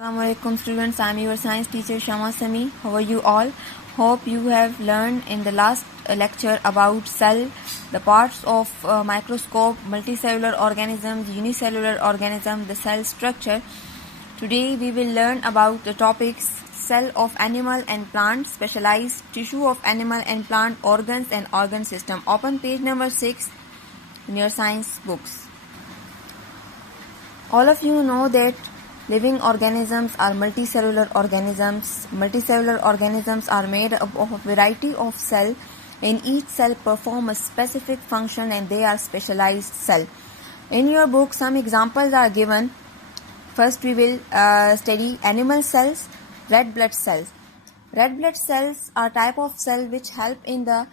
Assalamualaikum students, I am your science teacher Shama Sami. How are you all? Hope you have learned in the last lecture about cell, the parts of microscope, multicellular organisms, unicellular organism, the cell structure. Today we will learn about the topics cell of animal and plant, specialized tissue of animal and plant, organs and organ system. Open page number 6 in your science books. All of you know that living organisms are multicellular organisms. Multicellular organisms are made up of a variety of cells, and each cell performs a specific function and they are specialized cells. In your book, some examples are given. First, we will study animal cells, red blood cells. Red blood cells are type of cell which help in the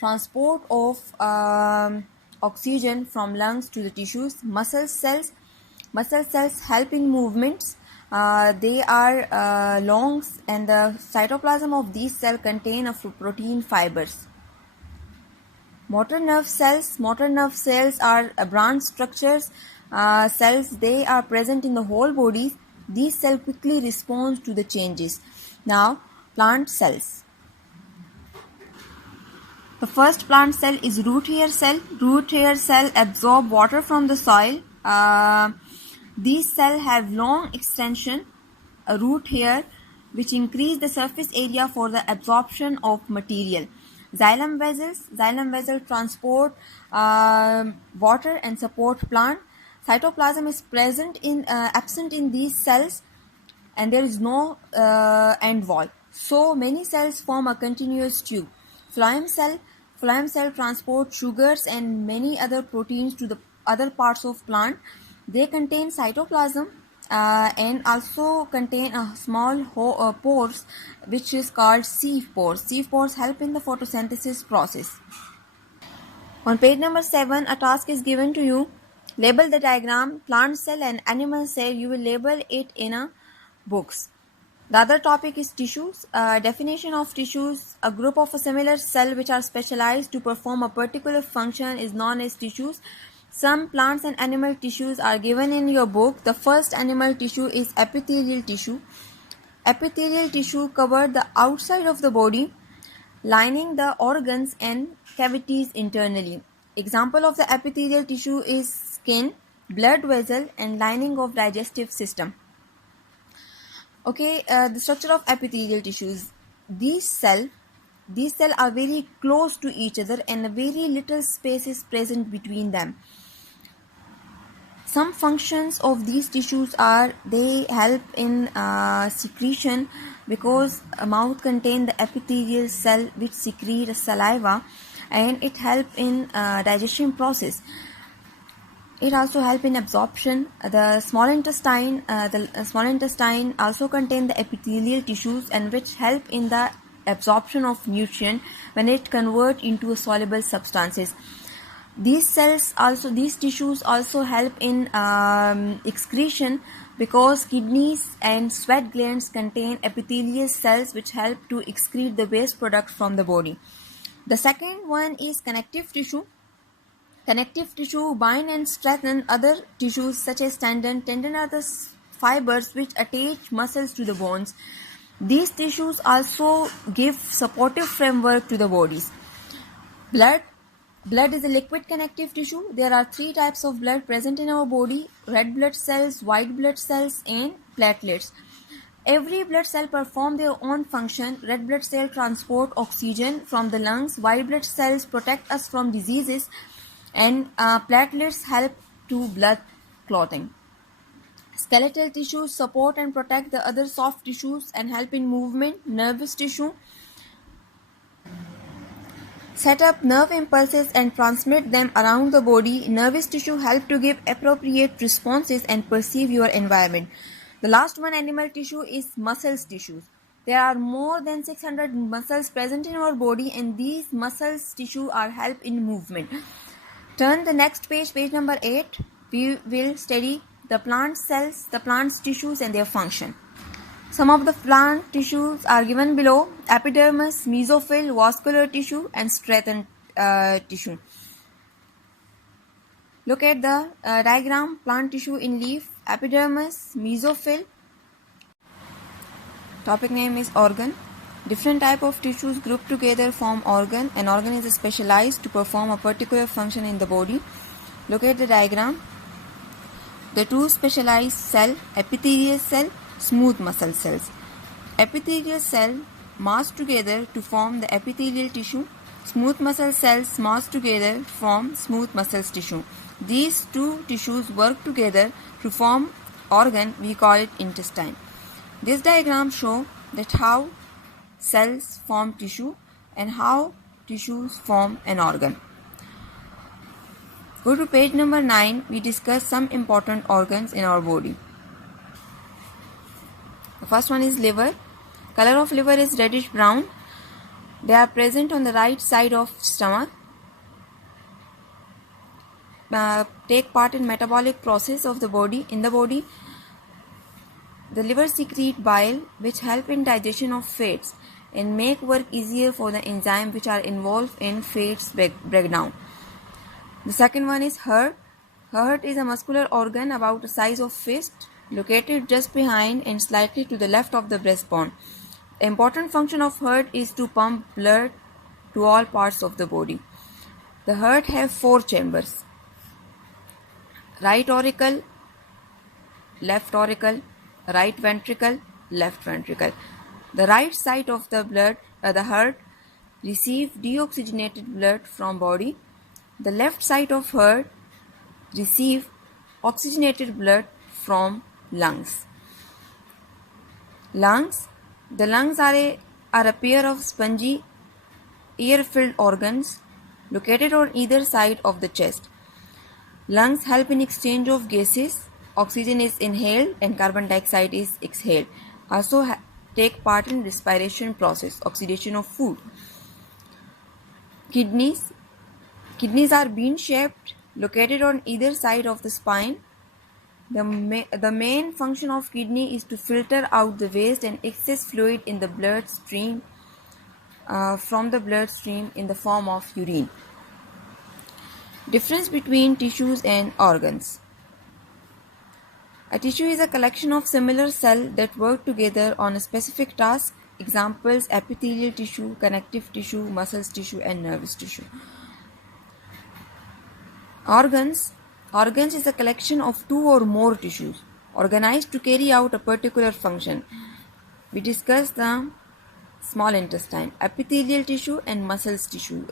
transport of oxygen from lungs to the tissues. Muscle cells help in movements. They are long, and the cytoplasm of these cells contain of protein fibers. Motor nerve cells are branch structures cells. They are present in the whole body. These cells quickly respond to the changes. Now, plant cells. The first plant cell is root hair cell. Root hair cell absorb water from the soil. These cells have long extension, a root hair, which increase the surface area for the absorption of material. Xylem vessels transport water and support plant. Cytoplasm is absent in these cells, and there is no end wall. So many cells form a continuous tube. Phloem cell transport sugars and many other proteins to the other parts of plant. They contain cytoplasm and also contain a small pores which is called sieve pores. Sieve pores help in the photosynthesis process. On page number 7, a task is given to you. Label the diagram, plant cell and animal cell. You will label it in a books. The other topic is tissues. Definition of tissues. A group of a similar cell which are specialized to perform a particular function is known as tissues. Some plants and animal tissues are given in your book. The first animal tissue is epithelial tissue. Epithelial tissue covers the outside of the body, lining the organs and cavities internally. Example of the epithelial tissue is skin, blood vessel, and lining of digestive system. Okay, the structure of epithelial tissues. These cells are very close to each other and a very little space is present between them. Some functions of these tissues are they help in secretion, because a mouth contains the epithelial cell which secrete a saliva, and it helps in digestion process. It also helps in absorption. The small intestine also contains the epithelial tissues and which help in the absorption of nutrient when it convert into soluble substances. These tissues also help in excretion, because kidneys and sweat glands contain epithelial cells which help to excrete the waste product from the body. The second one is connective tissue. Connective tissue bind and strengthen other tissues such as tendon. Tendon are the fibers which attach muscles to the bones. These tissues also give supportive framework to the bodies. Blood is a liquid connective tissue. There are 3 types of blood present in our body: red blood cells, white blood cells, and platelets. Every blood cell performs their own function. Red blood cells transport oxygen from the lungs, white blood cells protect us from diseases, and platelets help to blood clotting. Skeletal tissues support and protect the other soft tissues and help in movement. Nervous tissue set up nerve impulses and transmit them around the body. Nervous tissue help to give appropriate responses and perceive your environment. The last one, animal tissue, is muscles tissues. There are more than 600 muscles present in our body, and these muscles tissue are help in movement. Turn the next page, page number 8. We will study the plant cells, the plant tissues and their function. Some of the plant tissues are given below: epidermis, mesophyll, vascular tissue, and stratum tissue. Look at the diagram. Plant tissue in leaf: epidermis, mesophyll, Topic name is organ. Different type of tissues grouped together form organ. An organ is specialized to perform a particular function in the body. Look at the diagram. The two specialized cell, epithelial cell, smooth muscle cells. Epithelial cell mass together to form the epithelial tissue. Smooth muscle cells mass together form smooth muscle tissue. These two tissues work together to form organ. We call it intestine. This diagram shows that how cells form tissue and how tissues form an organ. Go to page number 9. We discuss some important organs in our body. The first one is liver. Color of liver is reddish brown. They are present on the right side of stomach. Take part in metabolic process of the body. In the body, the liver secrete bile, which help in digestion of fats and make work easier for the enzymes which are involved in fats breakdown. The second one is heart. Heart is a muscular organ about the size of fist, located just behind and slightly to the left of the breastbone. The important function of heart is to pump blood to all parts of the body. The heart have 4 chambers: right auricle, left auricle, right ventricle, left ventricle. The right side of the heart receive deoxygenated blood from body. The left side of heart receive oxygenated blood from lungs. The lungs are a pair of spongy, air-filled organs located on either side of the chest. Lungs help in exchange of gases. Oxygen is inhaled and carbon dioxide is exhaled. Also take part in respiration process, oxidation of food. Kidneys are bean-shaped, located on either side of the spine. The main function of kidney is to filter out the waste and excess fluid in the bloodstream from the bloodstream in the form of urine. Difference between tissues and organs. A tissue is a collection of similar cells that work together on a specific task. Examples: epithelial tissue, connective tissue, muscle tissue, and nervous tissue. Organs is a collection of 2 or more tissues organized to carry out a particular function. We discussed the small intestine, epithelial tissue, and muscle tissue,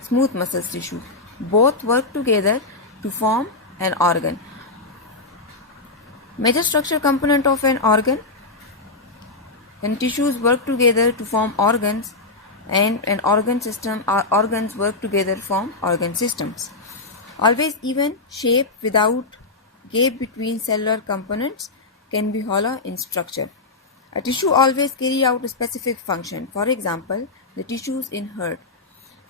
smooth muscle tissue. Both work together to form an organ. Major structural component of an organ. When tissues work together to form organs, and an organ system or organs work together to form organ systems. Always even shape without gap between cellular components can be hollow in structure. A tissue always carry out a specific function. For example, the tissues in heart.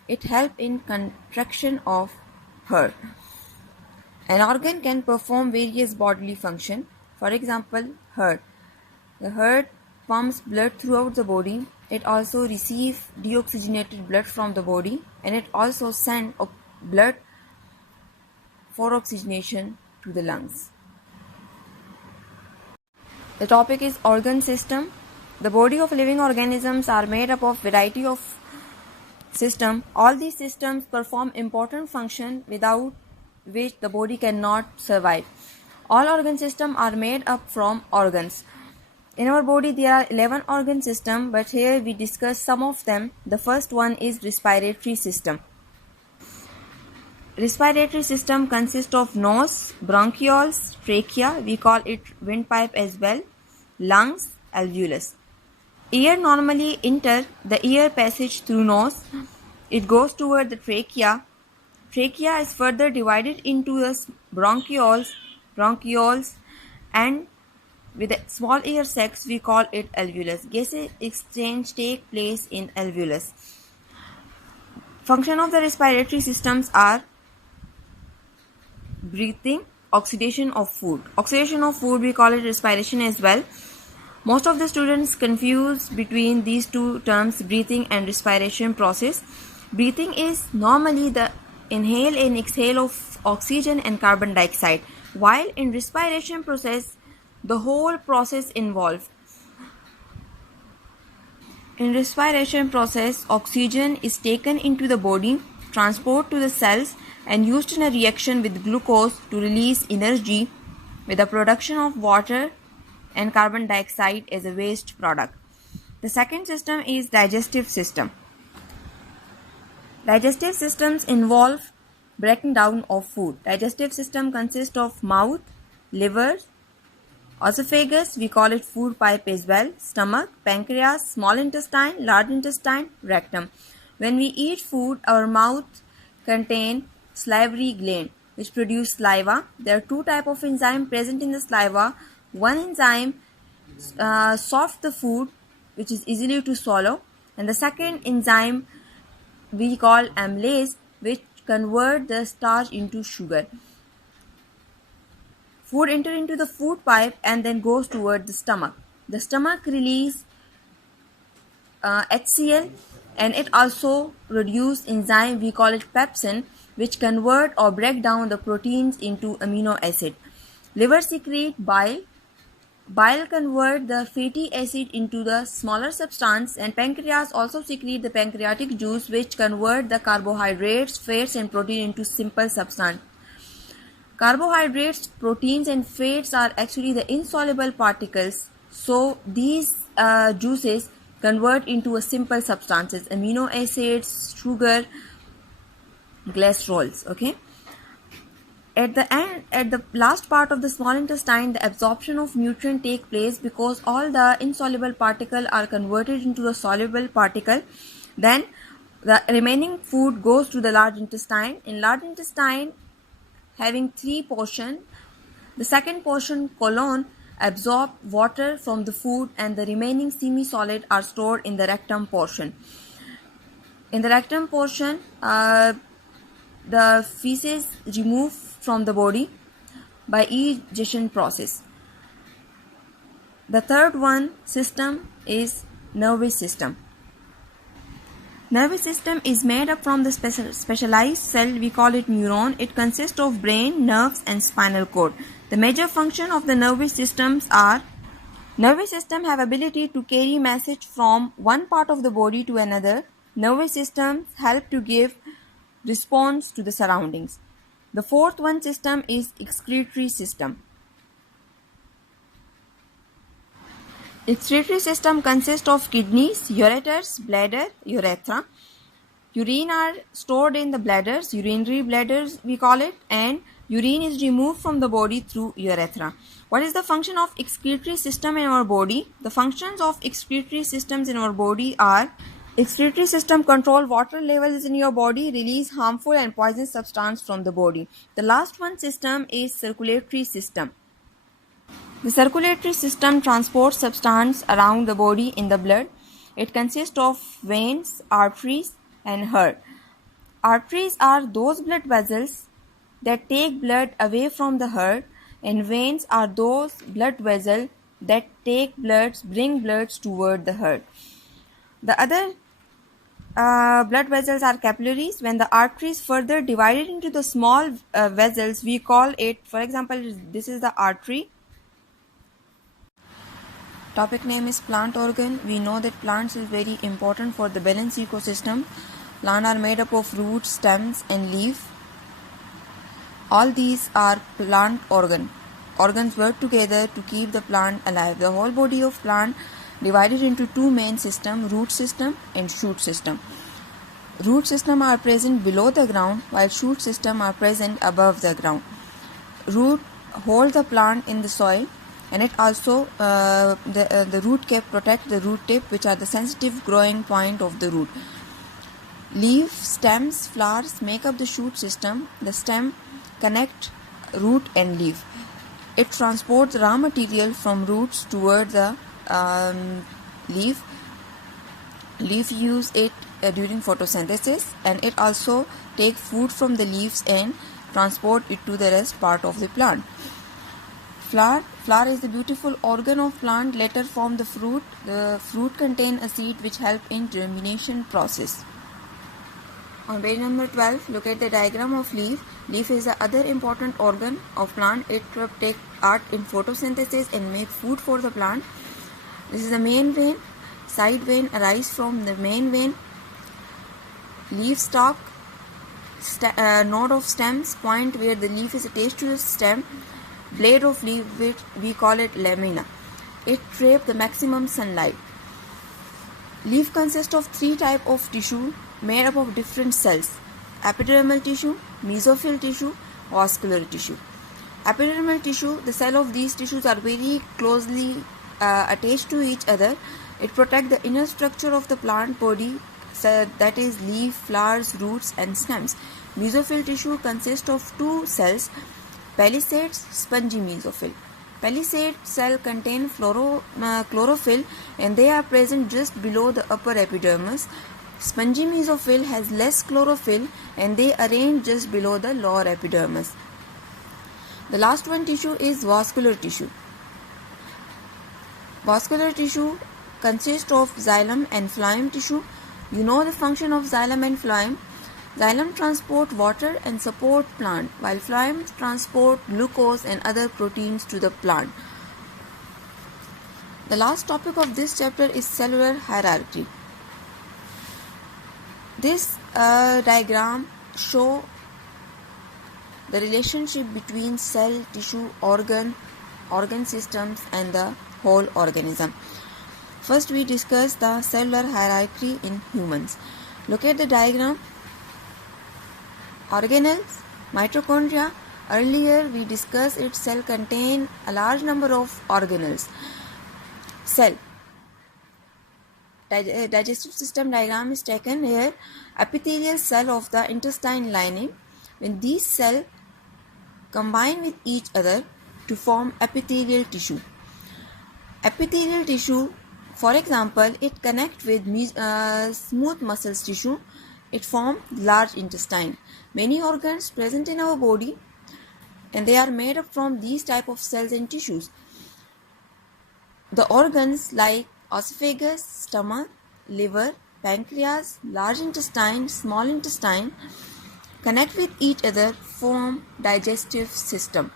It helps in contraction of heart. An organ can perform various bodily functions. For example, heart. The heart pumps blood throughout the body. It also receives deoxygenated blood from the body, and it also sends blood for oxygenation to the lungs. The topic is organ system. The body of living organisms are made up of variety of systems. All these systems perform important function without which the body cannot survive. All organ systems are made up from organs. In our body there are 11 organ systems, but here we discuss some of them. The first one is respiratory system. Respiratory system consists of nose, bronchioles, trachea, we call it windpipe as well, lungs, alveolus. Air normally enter the air passage through nose. It goes toward the trachea. Trachea is further divided into the bronchioles, and with a small air sacs we call it alveolus. Gas exchange take place in alveolus. Function of the respiratory systems are breathing, oxidation of food. Oxidation of food we call it respiration as well. Most of the students confuse between these two terms, breathing and respiration process. Breathing is normally the inhale and exhale of oxygen and carbon dioxide, while in respiration process the whole process involved In respiration process, oxygen is taken into the body, transported to the cells and used in a reaction with glucose to release energy with the production of water and carbon dioxide as a waste product. The second system is digestive system. Digestive systems involve breaking down of food. Digestive system consists of mouth, liver, esophagus, we call it food pipe as well, stomach, pancreas, small intestine, large intestine, rectum. When we eat food, our mouth contains salivary gland which produce saliva. There are two types of enzyme present in the saliva. One enzyme soft the food which is easily to swallow, and the second enzyme we call amylase which convert the starch into sugar. Food enter into the food pipe and then goes toward the stomach. The stomach release HCl, and it also produce enzyme we call it pepsin which convert or break down the proteins into amino acid. Liver secrete bile. Bile convert the fatty acid into the smaller substance, and pancreas also secrete the pancreatic juice which convert the carbohydrates, fats and protein into simple substance. Carbohydrates, proteins and fats are actually the insoluble particles, so these juices convert into a simple substances, amino acids, sugar, glycerols. Okay. At the last part of the small intestine, the absorption of nutrient take place because all the insoluble particle are converted into the soluble particle. Then the remaining food goes to the large intestine. In large intestine, having three portions, the second portion, colon, absorb water from the food, and the remaining semi-solid are stored in the rectum portion. In the rectum portion, the feces removed from the body by ejection process. The third one system is nervous system. Nervous system is made up from the specialized cell, we call it neuron. It consists of brain, nerves and spinal cord. The major function of the nervous systems are: nervous system have ability to carry message from one part of the body to another. Nervous systems help to give response to the surroundings. The fourth one system is excretory system. Excretory system consists of kidneys, ureters, bladder, urethra. Urine are stored in the bladders, urinary bladders we call it, and urine is removed from the body through urethra. What is the function of excretory system in our body? The functions of excretory systems in our body are: excretory system control water levels in your body, release harmful and poisonous substance from the body. The last one system is circulatory system. The circulatory system transports substance around the body in the blood. It consists of veins, arteries and heart. Arteries are those blood vessels that take blood away from the heart, and veins are those blood vessels that bring blood toward the heart. The other blood vessels are capillaries. When the arteries further divided into the small vessels, we call it, for example, this is the artery. Topic name is plant organ. We know that plants is very important for the balanced ecosystem. Plants are made up of roots, stems and leaf. All these are plant organ. Organs work together to keep the plant alive. The whole body of plant divided into two main systems, root system and shoot system. Root system are present below the ground, while shoot system are present above the ground. Root hold the plant in the soil, and it also the root cap protect the root tip, which are the sensitive growing point of the root. Leaf, stems, flowers make up the shoot system. The stem connect root and leaf. It transports raw material from roots toward the leaf. Leaf use it during photosynthesis, and it also take food from the leaves and transport it to the rest part of the plant. Flower is the beautiful organ of plant, later form the fruit. The fruit contain a seed which help in germination process. On page number 12, look at the diagram of leaf. Leaf is the other important organ of plant. It take part in photosynthesis and make food for the plant. This is the main vein. Side vein arise from the main vein. Leaf stalk, node of stems, point where the leaf is attached to the stem. Blade of leaf, which we call it lamina. It traps the maximum sunlight. Leaf consists of 3 types of tissue made up of different cells: epidermal tissue, mesophyll tissue, vascular tissue. Epidermal tissue, the cells of these tissues are very closely attached to each other. It protects the inner structure of the plant body, that is leaf, flowers, roots and stems. Mesophyll tissue consists of 2 cells, palisades, spongy mesophyll. Palisade cell contain chlorophyll and they are present just below the upper epidermis. Spongy mesophyll has less chlorophyll and they arrange just below the lower epidermis. The last one tissue is vascular tissue. Vascular tissue consists of xylem and phloem tissue. You know the function of xylem and phloem. Xylem transport water and support plant, while phloem transport glucose and other proteins to the plant. The last topic of this chapter is cellular hierarchy. This diagram shows the relationship between cell, tissue, organ systems and the whole organism. First we discuss the cellular hierarchy in humans. Look at the diagram. Organelles, mitochondria. Earlier we discussed its cell contain a large number of organelles. Cell. Digestive system diagram is taken here. Epithelial cell of the intestine lining. When these cells combine with each other to form epithelial tissue. Epithelial tissue, for example, it connects with smooth muscles tissue. It forms large intestine. Many organs present in our body and they are made up from these type of cells and tissues. The organs like esophagus, stomach, liver, pancreas, large intestine, small intestine connect with each other, form digestive system.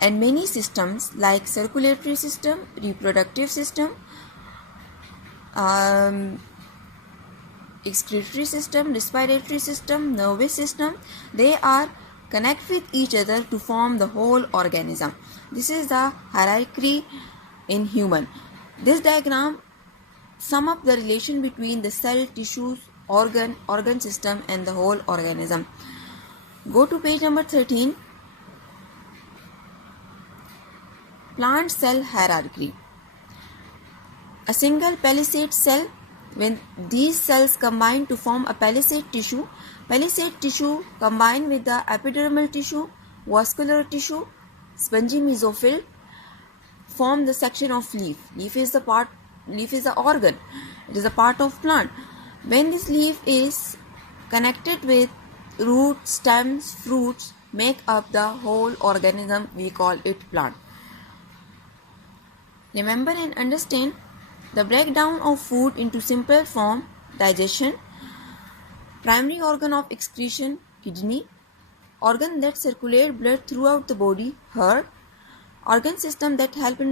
And many systems like circulatory system, reproductive system, excretory system, respiratory system, nervous system, they are connect with each other to form the whole organism. This is the hierarchy in human. This diagram sum up the relation between the cell, tissues, organ system and the whole organism. Go to page number 13. Plant cell hierarchy. A single palisade cell, when these cells combine to form a palisade tissue combine with the epidermal tissue, vascular tissue, spongy mesophyll, form the section of leaf. Leaf is the organ. It is a part of plant. When this leaf is connected with roots, stems, fruits, make up the whole organism, we call it plant. Remember and understand the breakdown of food into simple form: digestion, primary organ of excretion, kidney, organ that circulate blood throughout the body, heart, organ system that help in